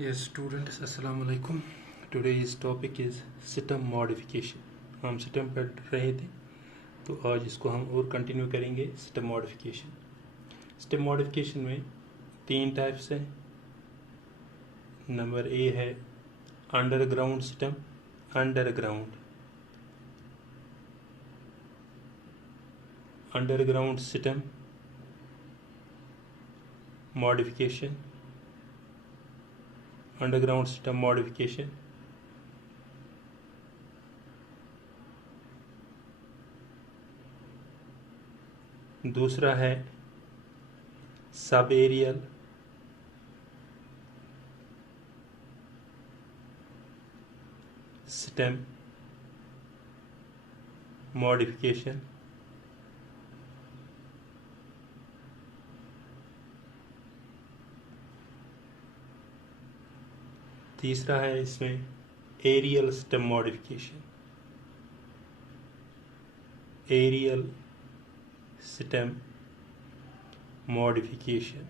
Yes, students, Assalamu alaikum. Today's topic is system modification. हम system पढ़ रहे थे तो आज इसको हम और कंटिन्यू करेंगे. System modification. सिस्टम मॉडिफिकेशन में तीन टाइप्स हैं. नंबर ए है underground system. Underground system modification. Underground system modification. दूसरा है सब एरियल सिस्टम मॉडिफिकेशन. तीसरा है इसमें aerial system modification. Aerial system modification.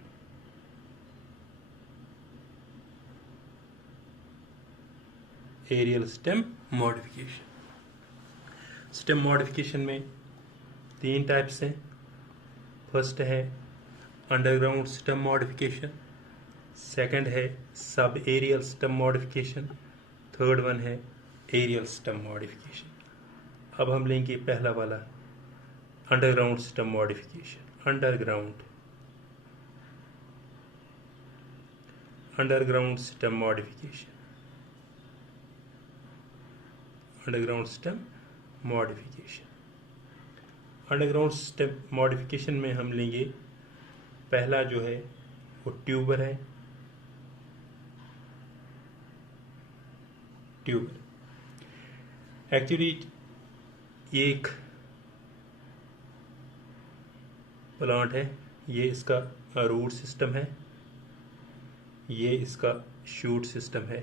Aerial system modification. System modification में तीन टाइप्स हैं. फर्स्ट है अंडरग्राउंड सिस्टम मॉडिफिकेशन. सेकंड है सब aerial system modification. Third one है एरियल सिस्टम मॉडिफिकेशन. अब हम लेंगे पहला वाला underground system modification. Underground system modification. Underground system modification. Underground system modification में हम लेंगे पहला जो है वो ट्यूबर है. ट्यूबर एक्चुअली ये एक प्लांट है. ये इसका रूट सिस्टम है. ये इसका शूट सिस्टम है.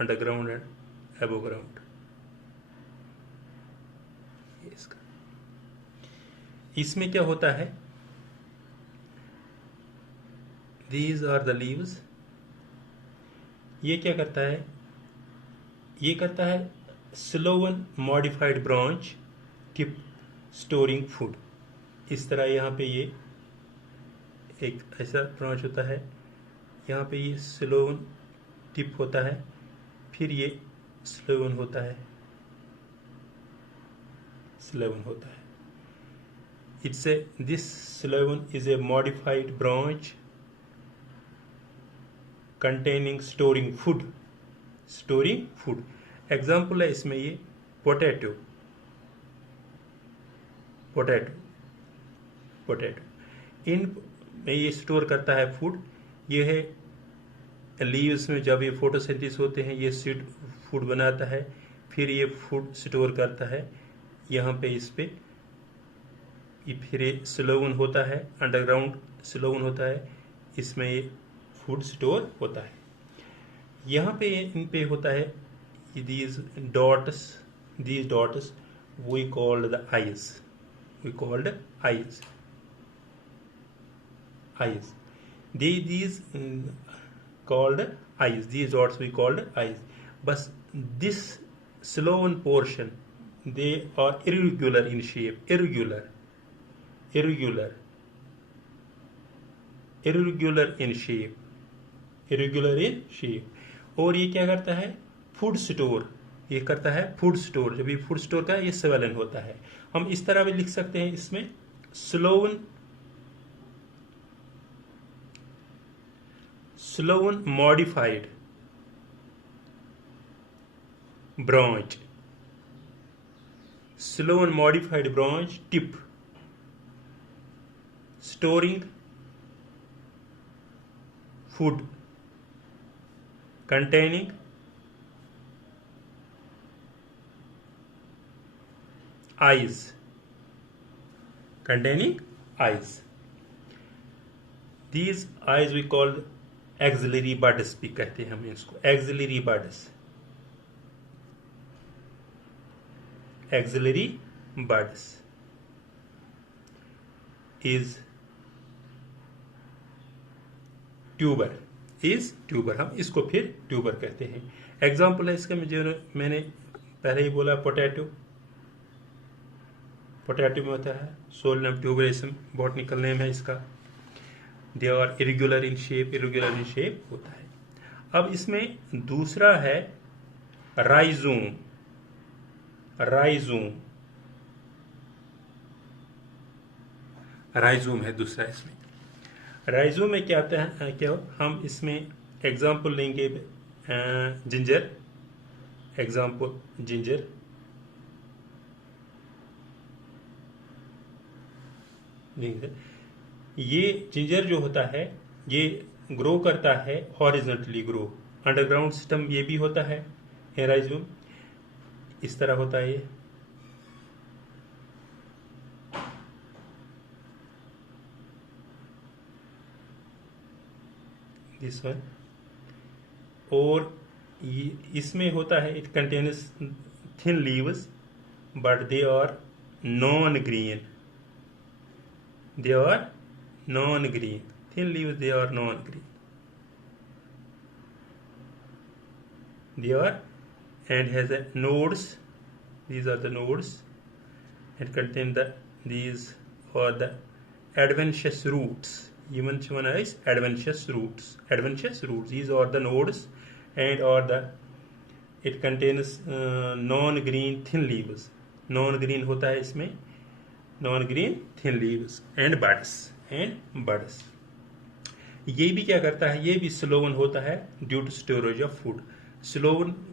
Underground and above ground. ये इसका. इसमें क्या होता है, दीज आर द लीव्स. ये क्या करता है, ये करता है Sloan modified branch tip storing food. इस तरह यहाँ पे ये एक ऐसा ब्रांच होता है. यहाँ पे ये स्लोवन टिप होता है, फिर ये स्लोवन होता है. It's a this sloven is a modified branch containing storing food. Example है इसमें ये पोटैटो. इन में ये स्टोर करता है फूड. ये है लीव्स में जब ये फोटोसिंथेसिस होते हैं ये सीड फूड बनाता है, फिर ये फूड स्टोर करता है यहाँ पे. इस पे ये फिर ये स्लोवन होता है, अंडरग्राउंड स्लोवन होता है. इसमें ये फूड स्टोर होता है. यहाँ पे इन पे होता है these dots we called the eyes. These called eyes. These dots we called eyes. But this slowen portion, they are irregular in shape. Irregular in shape. और ये क्या करता है, फूड स्टोर. ये करता है फूड स्टोर. जब ये फूड स्टोर का ये स्वेलन होता है. हम इस तरह भी लिख सकते हैं इसमें Sloan modified branch. Sloan modified branch tip storing food containing eyes. These eyes we called axillary buds भी कहते हैं हम इसको. axillary buds is tuber. Is tuber, हम इसको फिर ट्यूबर कहते हैं। एग्जाम्पल है इसका जो मैंने पहले ही बोला, पोटैटो में होता है सोलनम ट्यूबरेसम, बॉटनिकल नेम है इसका। They are irregular in shape होता है। अब इसमें दूसरा है राइजोम। राइजोम है दूसरा इसमें। राइजोम में क्या आता है, क्या हम इसमें एग्जाम्पल लेंगे जिंजर, ये जिंजर जो होता है ये ग्रो करता है हॉरिजॉन्टली ग्रो, अंडरग्राउंड सिस्टम ये भी होता है राइजोम, इस तरह होता है ये। दिस वन, और इसमें होता है it contains thin leaves but they are non green, thin leaves, they are non green, and has a nodes, these are the nodes, and contain these are the adventitious roots, even known as adventitious roots, these are the nodes, and it contains non green thin leaves, non green होता है इसमें, non green thin leaves and buds। ये भी क्या करता है, ये भी स्लोवन होता है due to storage of food.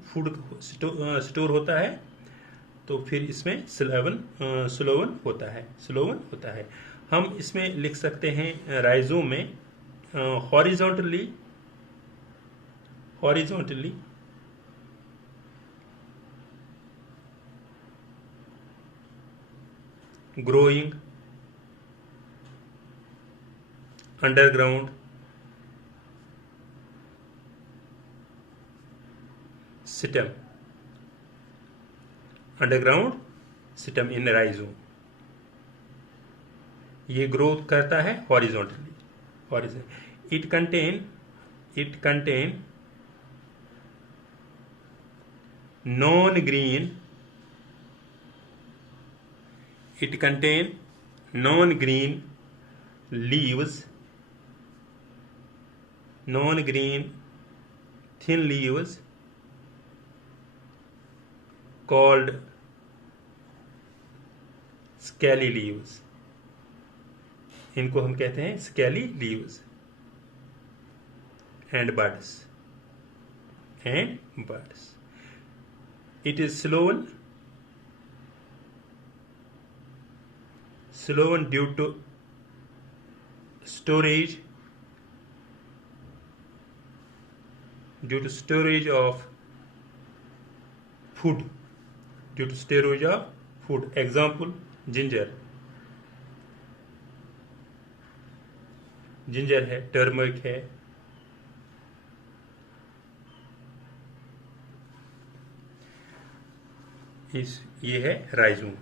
Food store होता है तो फिर इसमें स्लोवन होता है। हम इसमें लिख सकते हैं राइजोम में horizontally growing underground system in rhizome, ये ग्रोथ करता है horizontally. It contain non green leaves, non green thin leaves called scaly leaves, इनको हम कहते हैं scaly leaves, and buds। It is slowen due to storage of food, example ginger है, turmeric है, ये है राइजोम।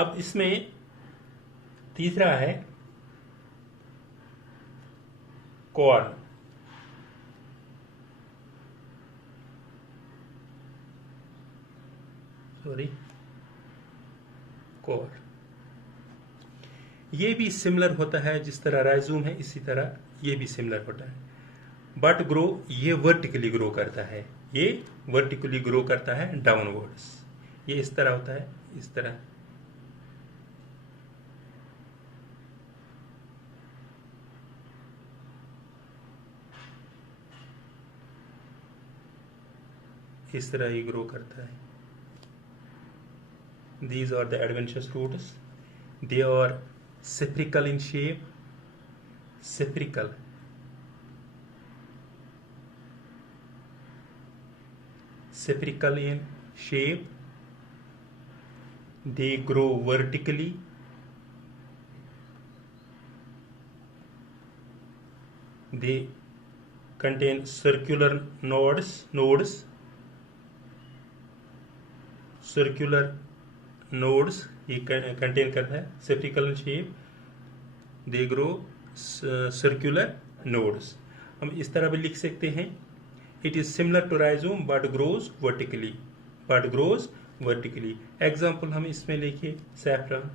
अब इसमें तीसरा है कॉर्न। ये भी सिमिलर होता है, जिस तरह राइजोम है इसी तरह ये भी सिमिलर होता है, बट ये वर्टिकली ग्रो करता है, डाउनवर्ड्स। ये इस तरह होता है, इस तरह ही ग्रो करता है। These are the adventitious roots. They are spherical in shape. They grow vertically. They contain circular nodes, ये कंटेन करता है spherical in shape, they grow circular nodes। हम इस तरह भी लिख सकते हैं, it is similar to rhizome but grows vertically. Example हम इसमें लिखिए सैफरन,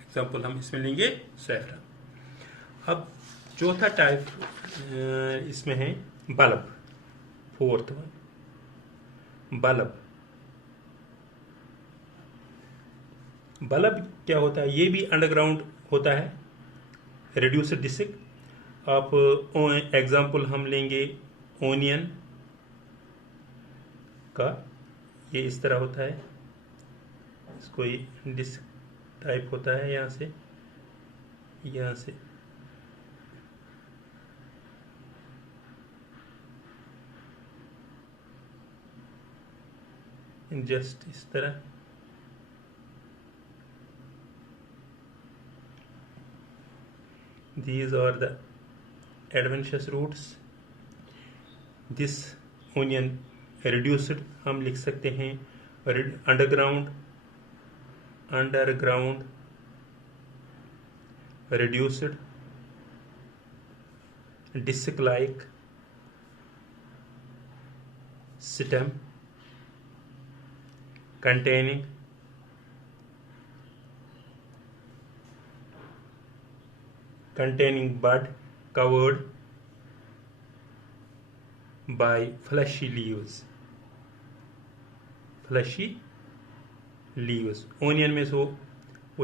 एग्जाम्पल हम इसमें लेंगे सैफरन। अब चौथा टाइप इसमें है bulb, fourth one bulb. Bulb क्या होता है, ये भी अंडरग्राउंड होता है, रेड्यूस्ड डिस्क। आप एग्जाम्पल हम लेंगे ओनियन का, ये इस तरह होता है, इसको ये डिस्क टाइप होता है, यहाँ से जस्ट इस तरह। These are the adventitious roots. This onion reduced हम लिख सकते हैं underground reduced disc like stem containing bud covered by fleshy leaves। Onion में से वो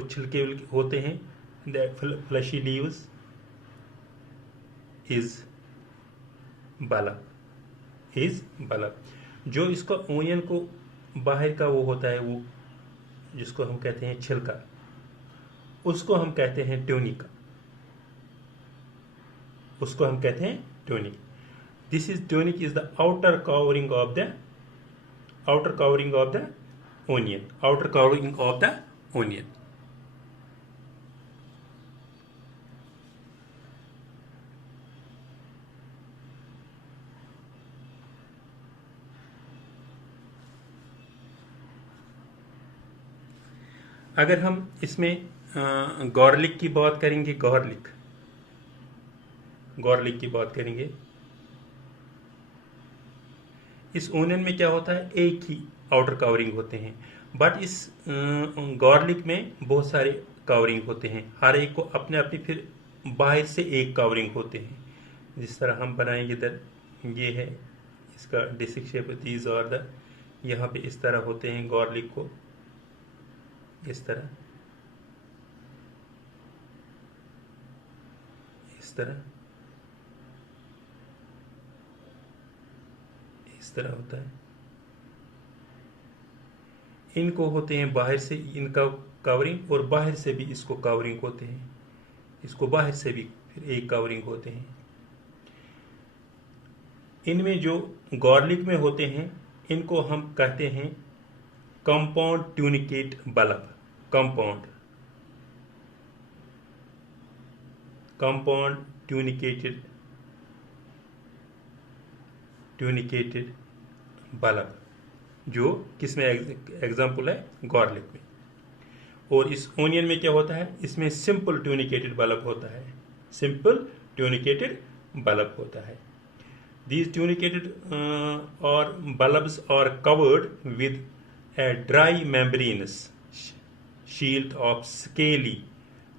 छिलके होते हैं, फ्लैशी लीव्स इज बल्ब। जो इसका ओनियन को बाहर का वो होता है, वो जिसको हम कहते हैं छिलका, उसको हम कहते हैं tunica, this is tunic is the outer covering of the onion. अगर हम इसमें गार्लिक की बात करेंगे, गार्लिक की बात करेंगे, इस ओनियन में क्या होता है, एक ही आउटर कवरिंग होते हैं, बट इस गार्लिक में बहुत सारे कवरिंग होते हैं, हर एक को अपने अपने फिर बाहर से एक कवरिंग होते हैं। जिस तरह हम बनाएंगे इधर, ये है इसका डिस्क शेप, दीज और द, यहाँ पे इस तरह होते हैं गार्लिक को, इस तरह होता है। इनको होते हैं बाहर से इनका कवरिंग, और बाहर से भी इसको कवरिंग होते हैं, इसको बाहर से भी फिर एक कवरिंग होते हैं। इनमें जो गार्लिक में होते हैं, इनको हम कहते हैं compound tunicate bulb, compound tunicated bulb, जो किसमें एग्जाम्पल है गार्लिक में। और इस ओनियन में क्या होता है, इसमें सिंपल ट्यूनिकेटेड बल्ब होता है, These truncated or bulbs are covered with a dry membranous shield of scaly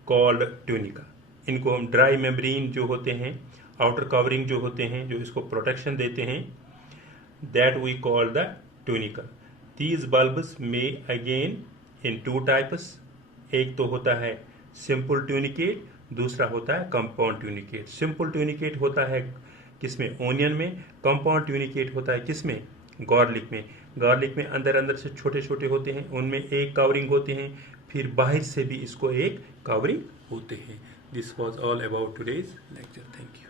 called tunica। इनको हम ड्राई मेम्ब्रेन जो होते हैं, आउटर कवरिंग जो होते हैं, जो इसको प्रोटेक्शन देते हैं, that we call the tunica। These bulbs may again in two types। एक तो होता है सिंपल ट्यूनिकेट, दूसरा होता है कंपाउंड ट्यूनिकेट। सिंपल ट्यूनिकेट होता है किसमें, ओनियन में। कंपाउंड ट्यूनिकेट होता है किसमें, गार्लिक में अंदर से छोटे छोटे होते हैं, उनमें एक कवरिंग होते हैं, फिर बाहर से भी इसको एक कवरिंग होते हैं। This was all about today's lecture. Thank you.